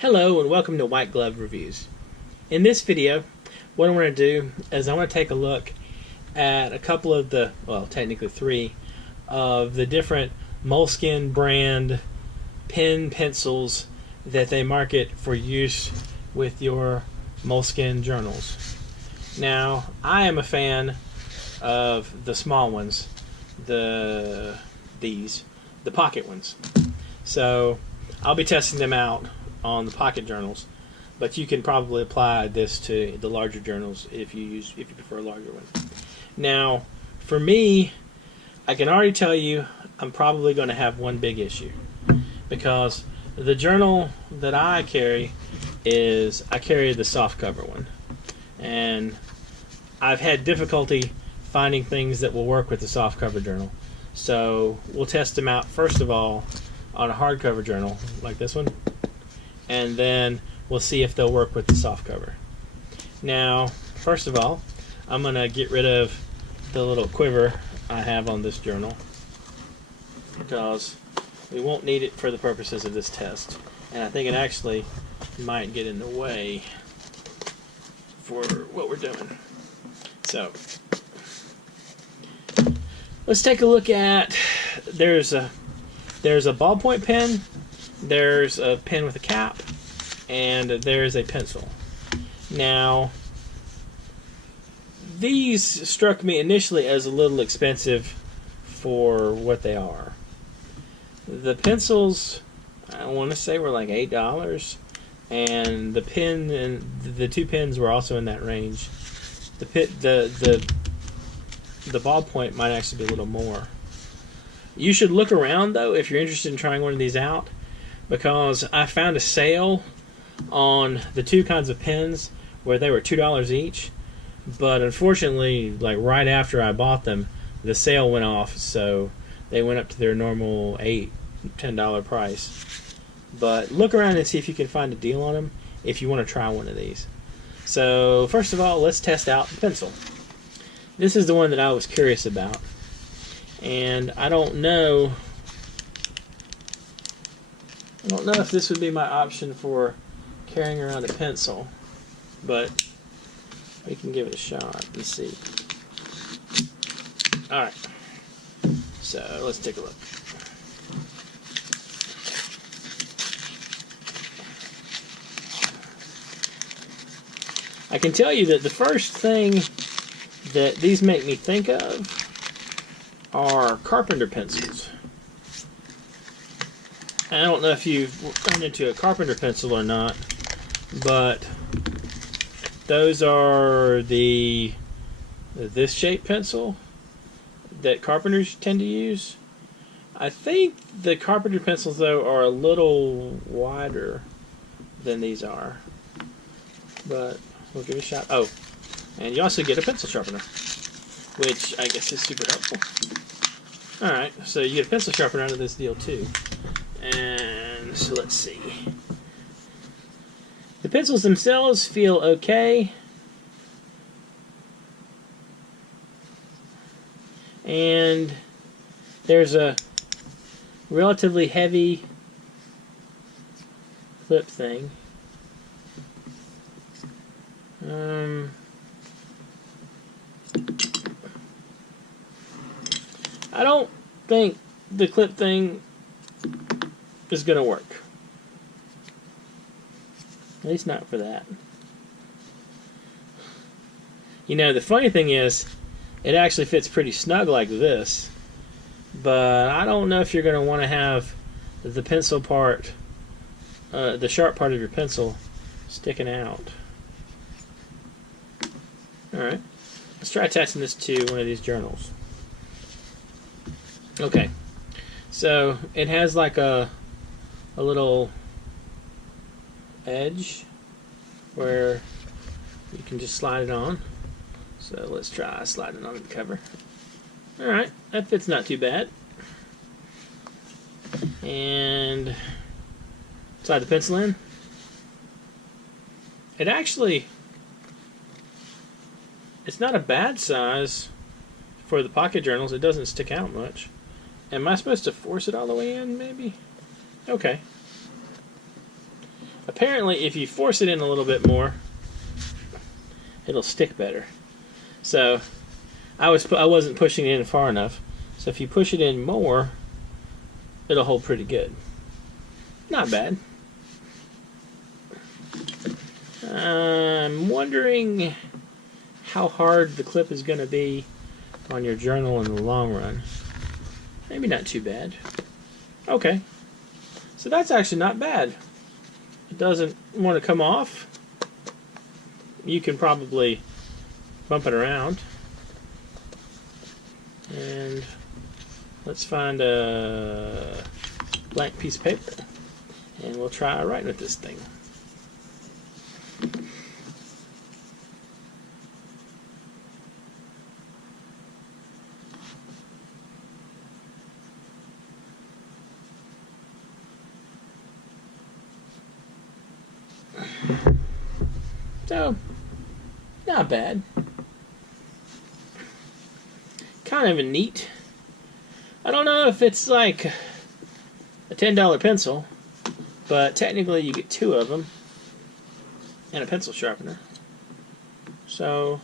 Hello and welcome to White Glove Reviews. In this video, what I want to do is I want to take a look at a couple of the, well, technically three, of the different Moleskine brand pen pencils that they market for use with your Moleskine journals. Now, I am a fan of the small ones, the pocket ones. So, I'll be testing them out on the pocket journals, but you can probably apply this to the larger journals if you prefer a larger one. Now, for me, I can already tell you I'm probably going to have one big issue, because the journal that I carry the soft cover one, and I've had difficulty finding things that will work with the soft cover journal. So we'll test them out first of all on a hardcover journal like this one, and then we'll see if they'll work with the soft cover. Now, first of all, I'm going to get rid of the little quiver I have on this journal, because we won't need it for the purposes of this test, and I think it actually might get in the way for what we're doing. So let's take a look at, there's a ballpoint pen, there's a pen with a cap, and there's a pencil. Now, these struck me initially as a little expensive for what they are. The pencils, I want to say, were like $8, and the pen and the two pens were also in that range. The ballpoint might actually be a little more. You should look around though if you're interested in trying one of these out, because I found a sale on the two kinds of pens where they were $2 each, but unfortunately, like right after I bought them, the sale went off, so they went up to their normal $8-10 price. But look around and see if you can find a deal on them if you want to try one of these. So first of all, let's test out the pencil. This is the one that I was curious about, and I don't know if this would be my option for carrying around a pencil, but we can give it a shot and see. Alright, so let's take a look. I can tell you that the first thing that these make me think of are carpenter pencils. I don't know if you've run into a carpenter pencil or not, but those are this shape pencil that carpenters tend to use. I think the carpenter pencils though are a little wider than these are, but we'll give it a shot. Oh, and you also get a pencil sharpener, which I guess is super helpful. Alright, so you get a pencil sharpener out of this deal too. And so let's see. The pencils themselves feel okay. And there's a relatively heavy clip thing. I don't think the clip thing is going to work. At least not for that. You know, the funny thing is, it actually fits pretty snug like this, but I don't know if you're going to want to have the pencil part, the sharp part of your pencil, sticking out. Alright, let's try attaching this to one of these journals. Okay, so it has like a little edge where you can just slide it on. So let's try sliding on the cover. Alright, that fits not too bad. And slide the pencil in. It's not a bad size for the pocket journals. It doesn't stick out much. Am I supposed to force it all the way in, maybe? Okay. Apparently, if you force it in a little bit more, it'll stick better. So I wasn't pushing it in far enough. So if you push it in more, it'll hold pretty good. Not bad. I'm wondering how hard the clip is going to be on your journal in the long run. Maybe not too bad. Okay. So that's actually not bad. It doesn't want to come off. You can probably bump it around. And let's find a blank piece of paper. And we'll try writing with this thing. So, not bad. Kind of a neat. I don't know if it's like a $10 pencil, but technically you get 2 of them and a pencil sharpener. So,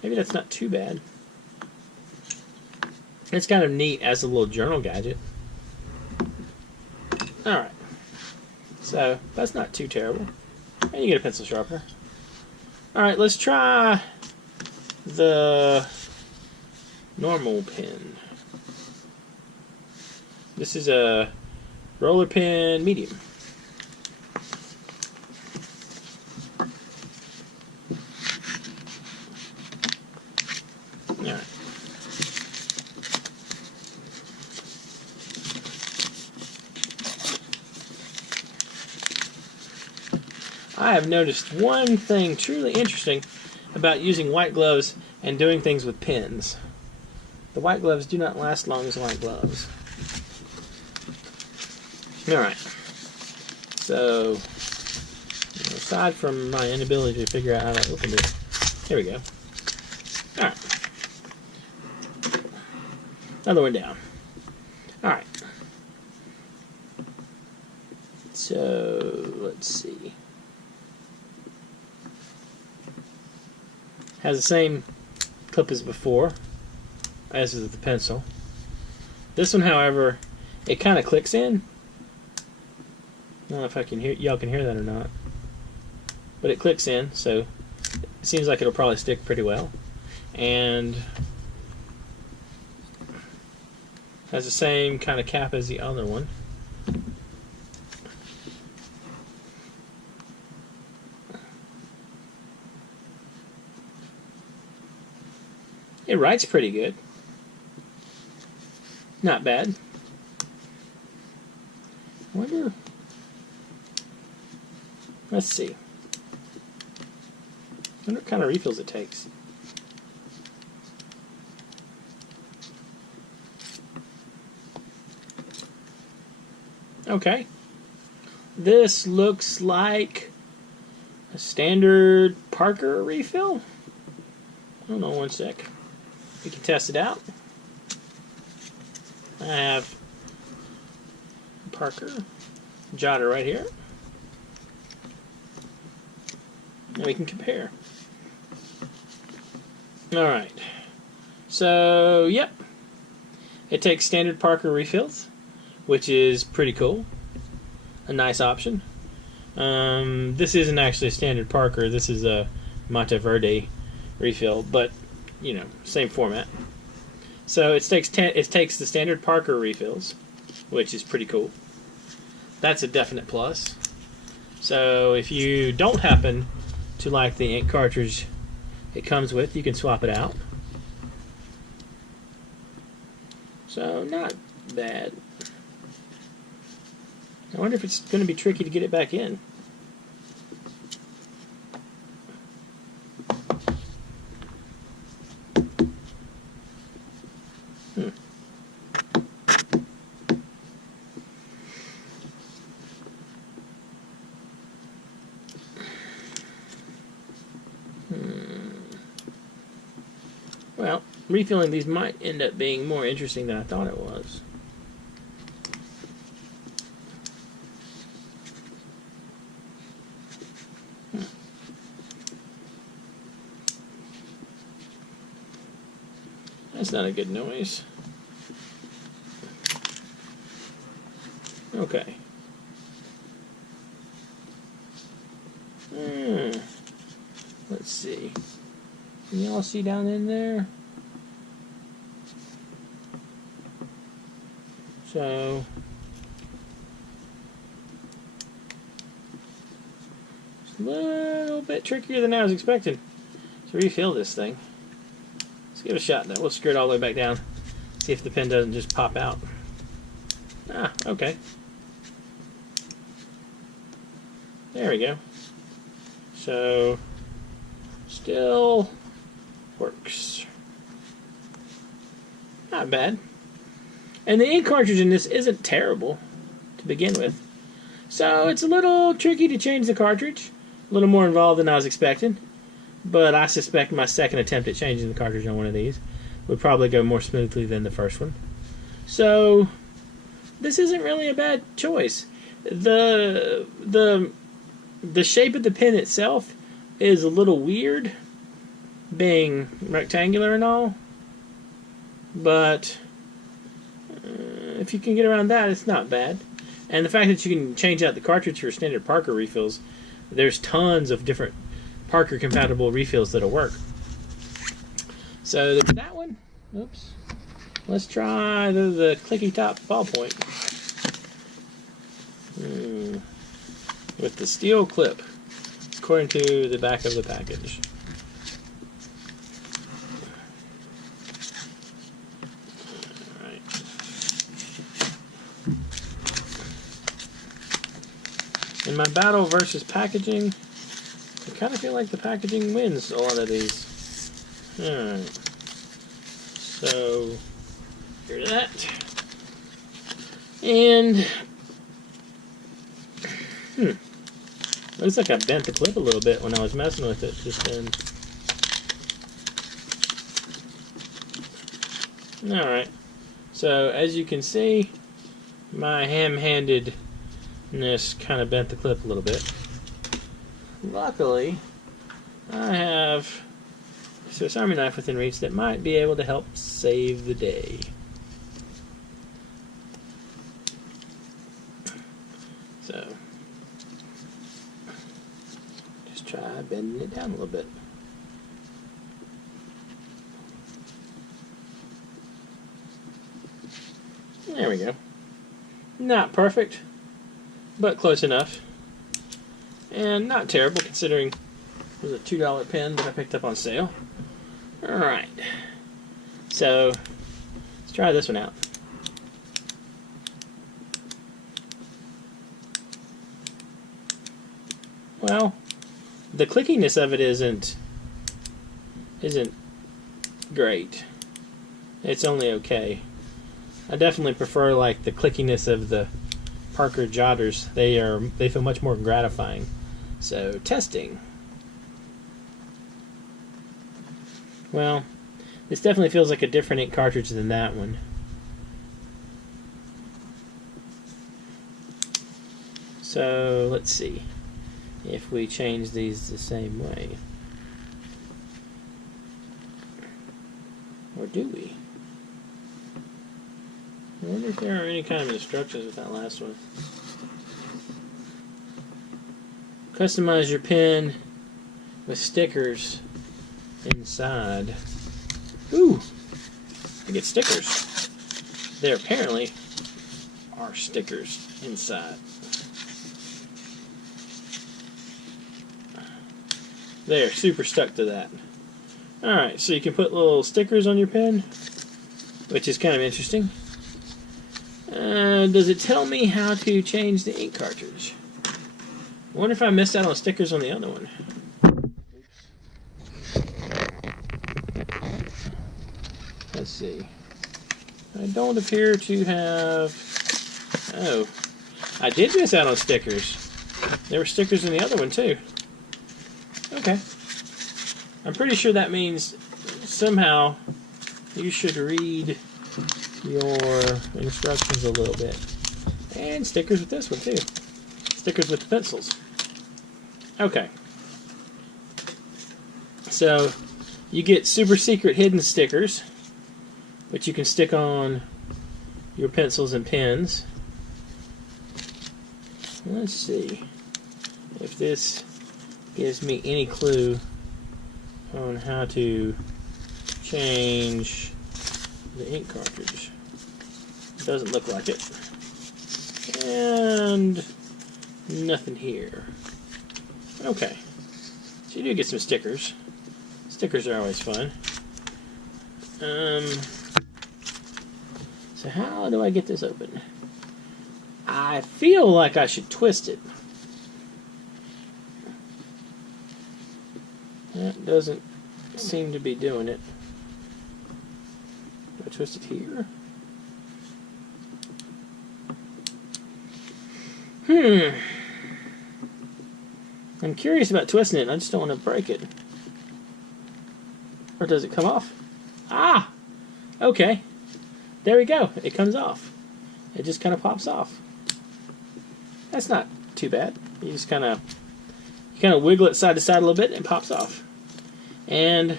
maybe that's not too bad. It's kind of neat as a little journal gadget. Alright. So, that's not too terrible. And you get a pencil sharpener. Alright, let's try the normal pen. This is a roller pen medium. Alright. I have noticed one thing truly interesting about using white gloves and doing things with pens. The white gloves do not last long as white gloves. Alright. So, aside from my inability to figure out how to open it, here we go. Alright. Another one down. Alright. So, let's see. Has the same clip as before, as is the pencil. This one, however, it kind of clicks in. I don't know if y'all can hear that or not. But it clicks in, so it seems like it'll probably stick pretty well. And has the same kind of cap as the other one. It writes pretty good. Not bad. I wonder... Let's see. I wonder what kind of refills it takes. Okay. This looks like a standard Parker refill. I don't know, one sec. We can test it out. I have Parker jotter right here. And we can compare. Alright. So, yep. It takes standard Parker refills, which is pretty cool. A nice option. This isn't actually a standard Parker. This is a Monteverde refill, but you know, same format. So it takes the standard Parker refills, which is pretty cool. That's a definite plus. So if you don't happen to like the ink cartridge it comes with, you can swap it out. So not bad. I wonder if it's going to be tricky to get it back in. Well, refilling these might end up being more interesting than I thought it was. That's not a good noise. Okay. Let's see. Can y'all see down in there? So it's a little bit trickier than I was expecting to refill this thing. Let's give it a shot though. We'll screw it all the way back down. See if the pin doesn't just pop out. Ah, okay. There we go. So, still works. Not bad. And the ink cartridge in this isn't terrible to begin with. So, it's a little tricky to change the cartridge. A little more involved than I was expecting. But I suspect my second attempt at changing the cartridge on one of these would probably go more smoothly than the first one. So, this isn't really a bad choice. The shape of the pen itself is a little weird, being rectangular and all, but if you can get around that, it's not bad. And the fact that you can change out the cartridge for standard Parker refills, there's tons of different Parker compatible refills that'll work. So there's that one. Oops. Let's try the Clicky top ballpoint. With the steel clip, according to the back of the package. Alright. In my battle versus packaging, I kind of feel like the packaging wins a lot of these. Alright. So, here's that. And looks like I bent the clip a little bit when I was messing with it just then. Alright, so as you can see, my ham-handedness kind of bent the clip a little bit. Luckily, I have a Swiss Army knife within reach that might be able to help save the day. So, just try bending it down a little bit. There we go. Not perfect, but close enough. And not terrible considering it was a $2 pen that I picked up on sale. Alright. So, let's try this one out. Well, the clickiness of it isn't great. It's only okay. I definitely prefer like the clickiness of the Parker jotters. They feel much more gratifying. So, testing. Well, this definitely feels like a different ink cartridge than that one. So, let's see if we change these the same way. Or do we? I wonder if there are any kind of instructions with that last one. Customize your pen with stickers inside. Ooh! I get stickers. There apparently are stickers inside. There, super stuck to that. Alright, so you can put little stickers on your pen, which is kind of interesting. Does it tell me how to change the ink cartridge? I wonder if I missed out on stickers on the other one. Let's see. I don't appear to have... Oh. I did miss out on stickers. There were stickers in the other one too. Okay. I'm pretty sure that means somehow you should read your instructions a little bit. And stickers with this one too. Stickers with the pencils. Okay. So, you get super secret hidden stickers but you can stick on your pencils and pens. Let's see if this gives me any clue on how to change the ink cartridge. It doesn't look like it. And nothing here. Okay. So you do get some stickers. Stickers are always fun. So how do I get this open? I feel like I should twist it. That doesn't seem to be doing it. Do I twist it here? I'm curious about twisting it. I just don't want to break it. Or does it come off? Ah! Okay. There we go. It comes off. It just kind of pops off. That's not too bad. You just kind of wiggle it side to side a little bit and it pops off. And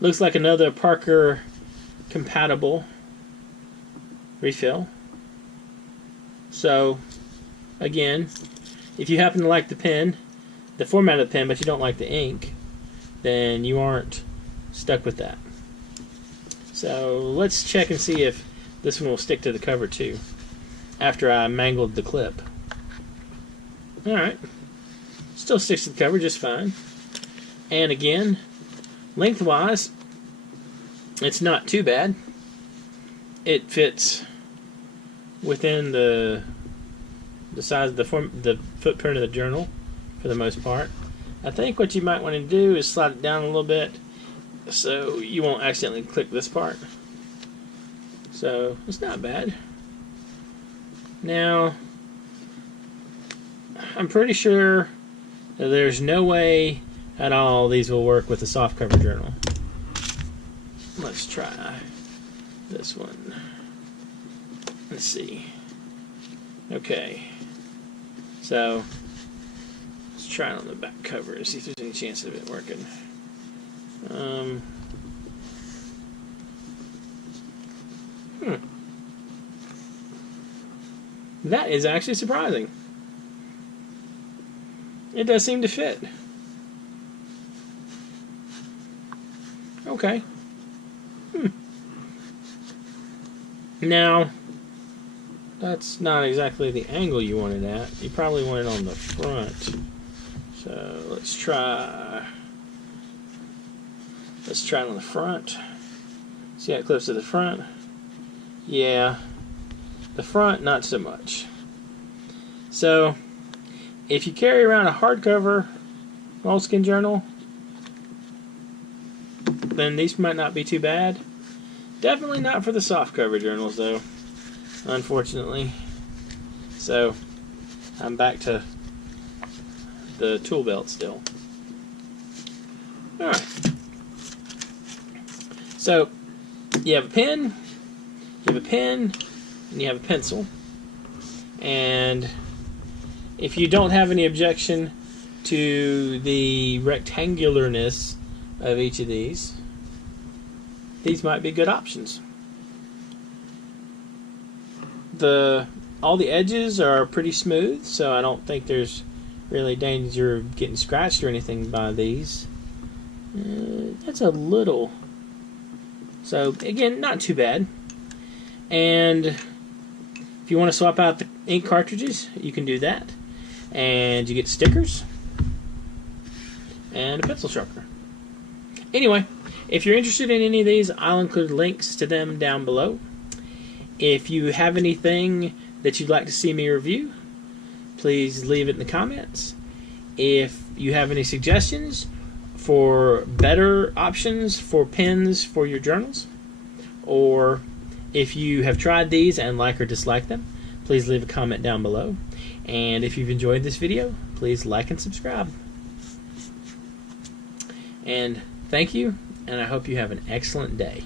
looks like another Parker compatible refill. So again, if you happen to like the pen, the format of the pen, but you don't like the ink, then you aren't stuck with that. So let's check and see if this one will stick to the cover too, after I mangled the clip. Alright, still sticks to the cover just fine. And again, lengthwise, it's not too bad. It fits within the size of the footprint of the journal for the most part. I think what you might want to do is slide it down a little bit so you won't accidentally click this part. So it's not bad. Now, I'm pretty sure that there's no way at all these will work with a softcover journal. Let's try this one. Let's see. Okay. So let's try it on the back cover and see if there's any chance of it working. That is actually surprising. It does seem to fit. Okay. Now, that's not exactly the angle you want it at. You probably want it on the front. So let's try it on the front. See how it clips to the front? Yeah. The front, not so much. So, if you carry around a hardcover Moleskine journal, then these might not be too bad. Definitely not for the softcover journals, though, unfortunately. So, I'm back to the tool belt still. Alright. So, you have a pen, and you have a pencil. And if you don't have any objection to the rectangularness of each of these might be good options. All the edges are pretty smooth, so I don't think there's really danger of getting scratched or anything by these. That's a little. So again, not too bad. And if you want to swap out the ink cartridges, you can do that. And you get stickers and a pencil sharpener. Anyway, if you're interested in any of these, I'll include links to them down below. If you have anything that you'd like to see me review, please leave it in the comments. If you have any suggestions for better options for pens for your journals, or if you have tried these and like or dislike them, please leave a comment down below. And if you've enjoyed this video, please like and subscribe. And thank you, and I hope you have an excellent day.